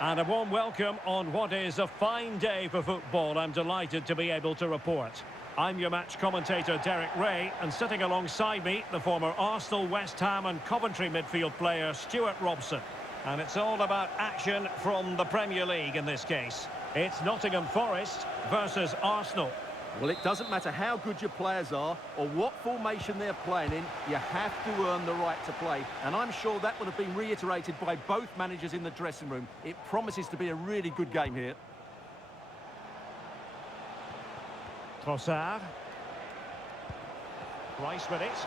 And a warm welcome on what is a fine day for football. I'm delighted to be able to report. I'm your match commentator, Derek Ray, and sitting alongside me, the former Arsenal, West Ham and Coventry midfield player, Stuart Robson. And it's all about action from the Premier League in this case. It's Nottingham Forest versus Arsenal. Well, it doesn't matter how good your players are or what formation they're playing in, you have to earn the right to play. And I'm sure that would have been reiterated by both managers in the dressing room. It promises to be a really good game here. Trossard. Rice with it.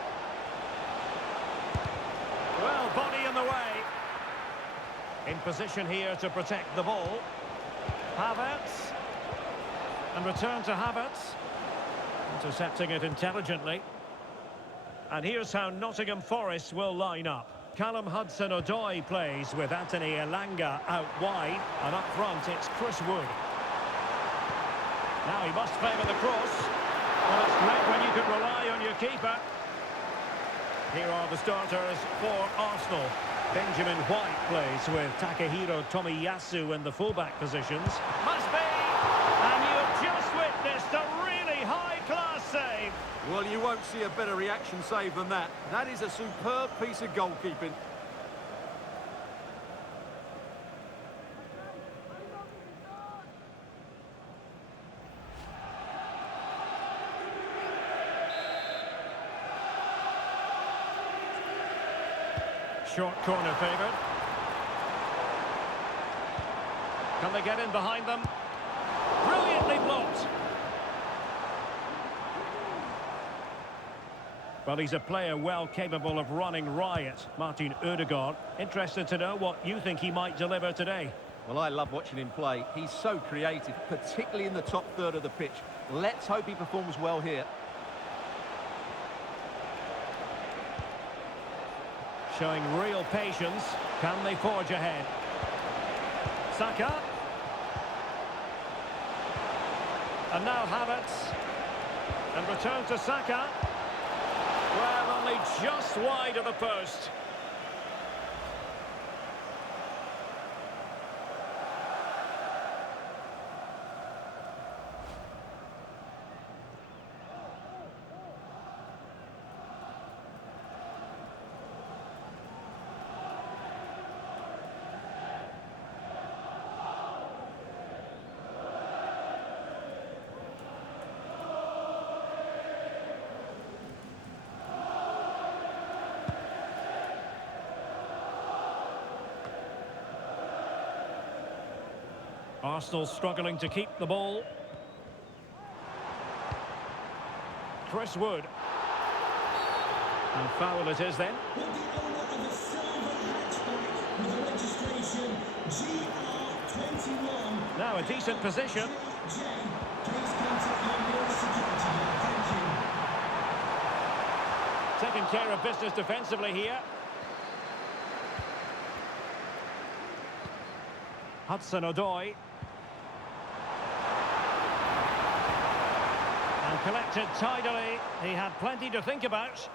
Well, body in the way. In position here to protect the ball. Havertz. And return to Havertz. Intercepting it intelligently. And here's how Nottingham Forest will line up. Callum Hudson-Odoi plays with Anthony Elanga out wide. And up front, it's Chris Wood. Now he must favour the cross. Well, it's great when you can rely on your keeper. Here are the starters for Arsenal. Benjamin White plays with Takehiro Tomiyasu in the fullback positions. Must be! And you've just witnessed a really high-class save. Well, you won't see a better reaction save than that. That is a superb piece of goalkeeping. Short corner favoured. Can they get in behind them? Brilliantly blocked. Well, he's a player well capable of running riot, Martin Ødegaard. Interested to know what you think he might deliver today. Well, I love watching him play. He's so creative, particularly in the top third of the pitch. Let's hope he performs well here. Showing real patience. Can they forge ahead? Saka. And now Havertz. And return to Saka. Well, only just wide of the post. Arsenal struggling to keep the ball. Chris Wood. And foul it is then. Now a decent position. Taking care of business defensively here. Hudson-Odoi. And collected tidily. He had plenty to think about.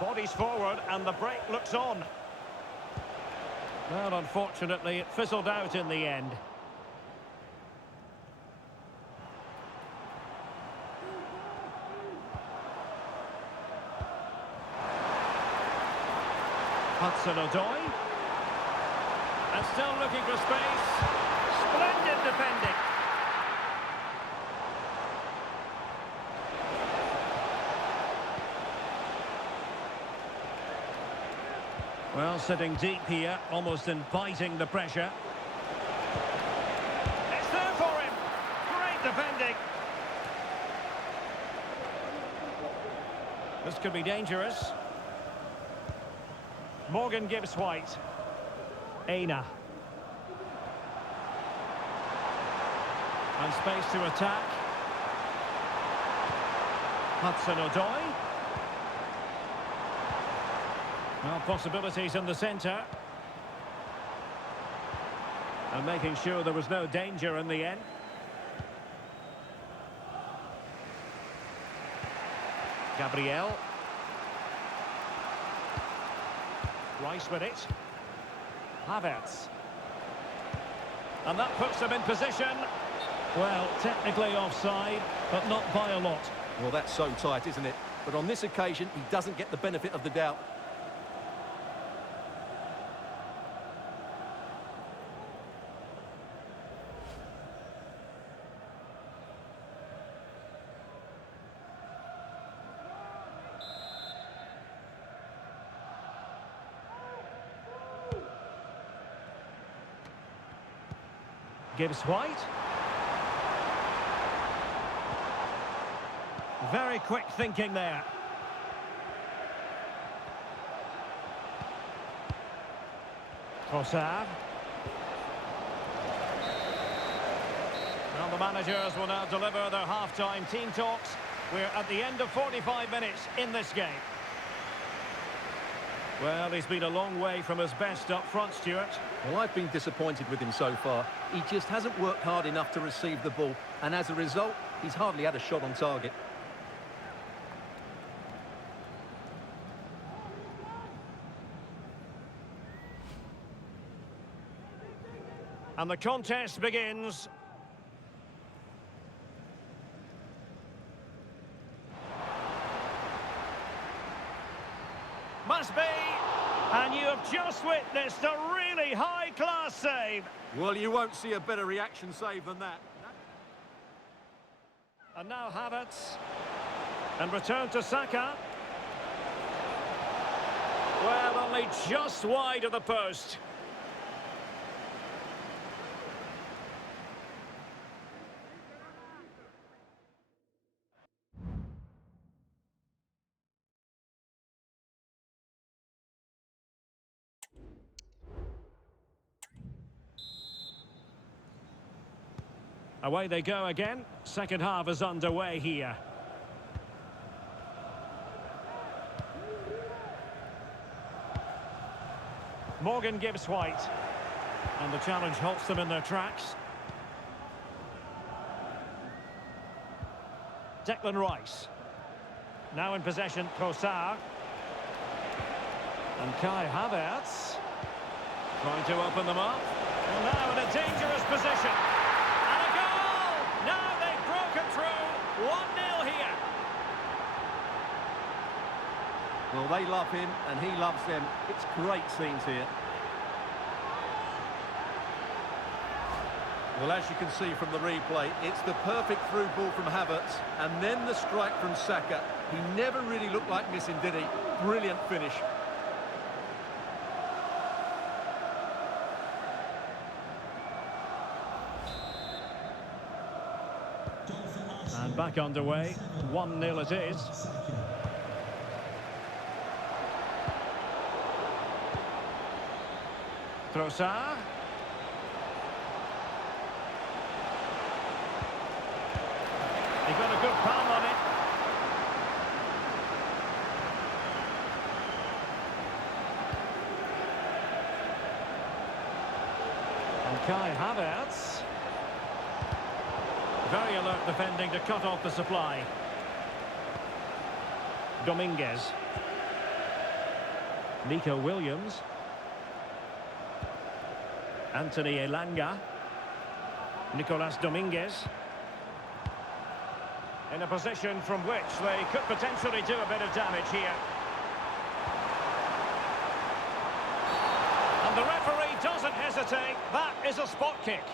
Bodies forward and the break looks on. Well, unfortunately, it fizzled out in the end. Hudson-Odoi. And still looking for space. Splendid defending. Well, sitting deep here, almost inviting the pressure. It's there for him. Great defending. This could be dangerous. Morgan Gibbs White. Aina. And space to attack. Hudson-Odoi. Well, possibilities in the centre. And making sure there was no danger in the end. Gabriel. Rice with it. Havertz. And that puts them in position. Well, technically offside, but not by a lot. Well, that's so tight, isn't it? But on this occasion, he doesn't get the benefit of the doubt. Gibbs White. Very quick thinking there. Trossard. Well, the managers will now deliver their half-time team talks. We're at the end of 45 minutes in this game. Well, he's been a long way from his best up front, Stuart. Well, I've been disappointed with him so far. He just hasn't worked hard enough to receive the ball, and as a result, he's hardly had a shot on target. And the contest begins. Must be. And you have just witnessed a really high-class save. Well, you won't see a better reaction save than that. And now Havertz. And return to Saka. Well, only just wide of the post. Away they go again. Second half is underway here. Morgan Gibbs White. And the challenge halts them in their tracks. Declan Rice. Now in possession, Trossard. And Kai Havertz. Trying to open them up. And now in a dangerous position. Now they've broken through. 1-0 here. Well, they love him and he loves them. It's great scenes here. Well, as you can see from the replay, it's the perfect through ball from Havertz and then the strike from Saka. He never really looked like missing, did he? Brilliant finish. And back underway, 1-0 it is. Trossard. He got a good palm on it. And Kai Havertz. Very alert defending to cut off the supply. Dominguez. Nico Williams. Anthony Elanga. Nicolas Dominguez. In a position from which they could potentially do a bit of damage here. And the referee doesn't hesitate. That is a spot kick.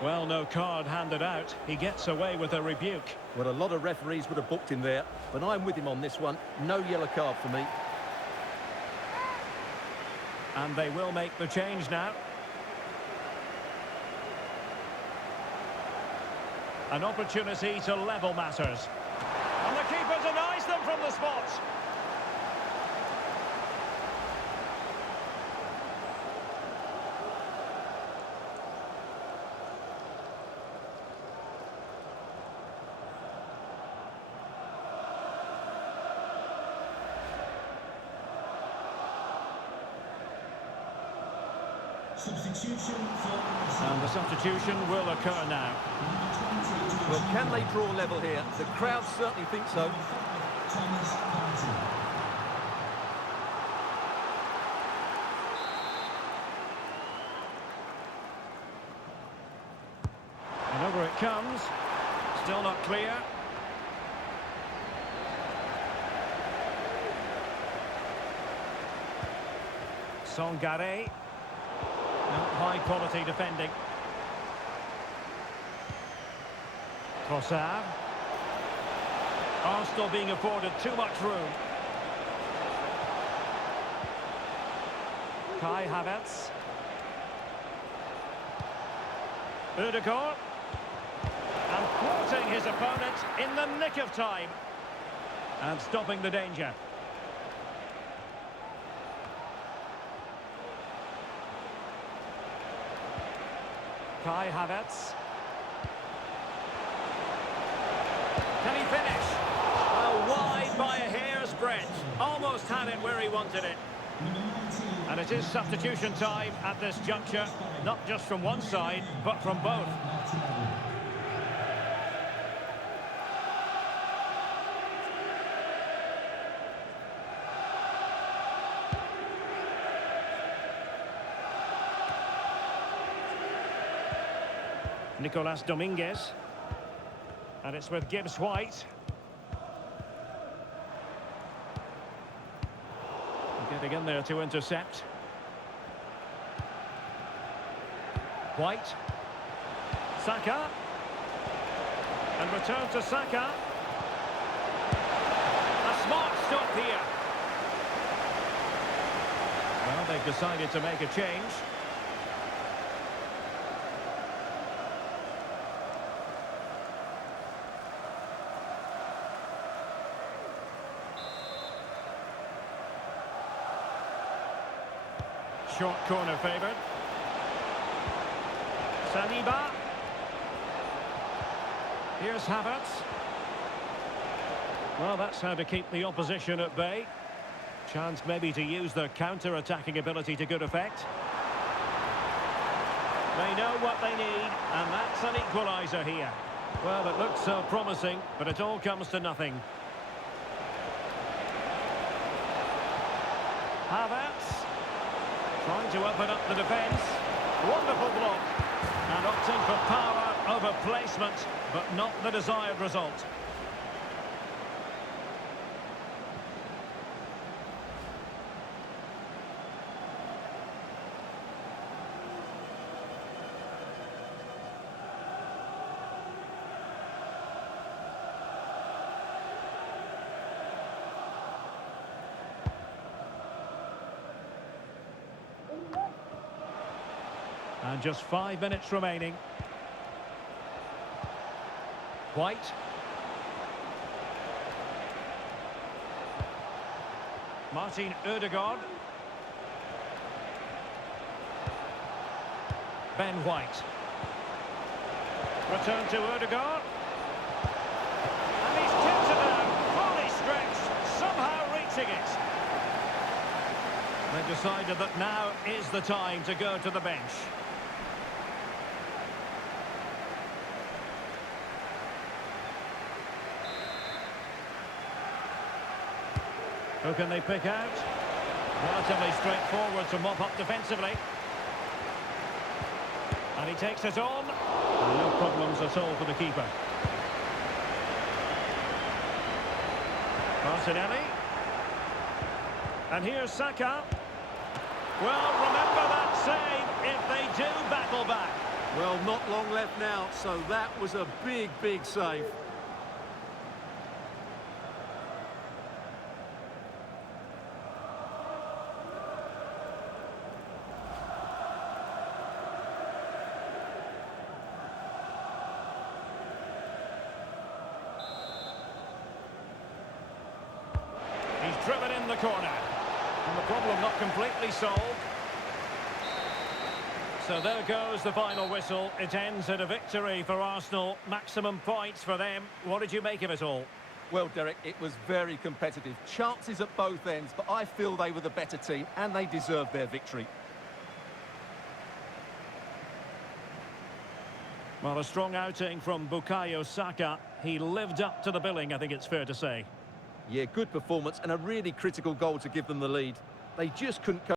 Well, no card handed out. He gets away with a rebuke. Well, a lot of referees would have booked him there, but I'm with him on this one. No yellow card for me. And they will make the change now. An opportunity to level matters. And the keeper denies them from the spot. And the substitution will occur now. Well, can they draw level here? The crowd certainly think so. comes. Still not clear. Songare. High quality defending. Trossard. Arsenal being afforded too much room. Kai Havertz. Ødegaard. And thwarting his opponent in the nick of time. And stopping the danger. Kai Havertz. Can he finish? Oh, wide by a hair's breadth. Almost had it where he wanted it. And it is substitution time at this juncture. Not just from one side, but from both. Nicolas Dominguez. And it's with Gibbs White. Getting in there to intercept. White. Saka. And return to Saka. A smart stop here. Well, they've decided to make a change. Short corner favoured. Saliba. Here's Havertz. Well, that's how to keep the opposition at bay. Chance maybe to use their counter-attacking ability to good effect. They know what they need, and that's an equaliser here. Well, it looks so promising, but it all comes to nothing. Havertz. Trying to open up the defence. Wonderful block. And opting for power over placement, but not the desired result. And just 5 minutes remaining. White. Martin Ødegaard. Ben White. Return to Ødegaard. And he's tipped it down, fully stretched, somehow reaching it. They've decided that now is the time to go to the bench. Who can they pick out? Relatively straightforward to mop up defensively. And he takes it on. And no problems at all for the keeper. Martinelli. And here's Saka. Well, remember that save if they do battle back. Well, not long left now, so that was a big, big save. He's driven in the corner. And the problem not completely solved. So there goes the final whistle. It ends at a victory for Arsenal. Maximum points for them. What did you make of it all? Well, Derek, it was very competitive. Chances at both ends, but I feel they were the better team and they deserved their victory. Well, a strong outing from Bukayo Saka. He lived up to the billing, I think it's fair to say. Yeah, good performance and a really critical goal to give them the lead. They just couldn't cope.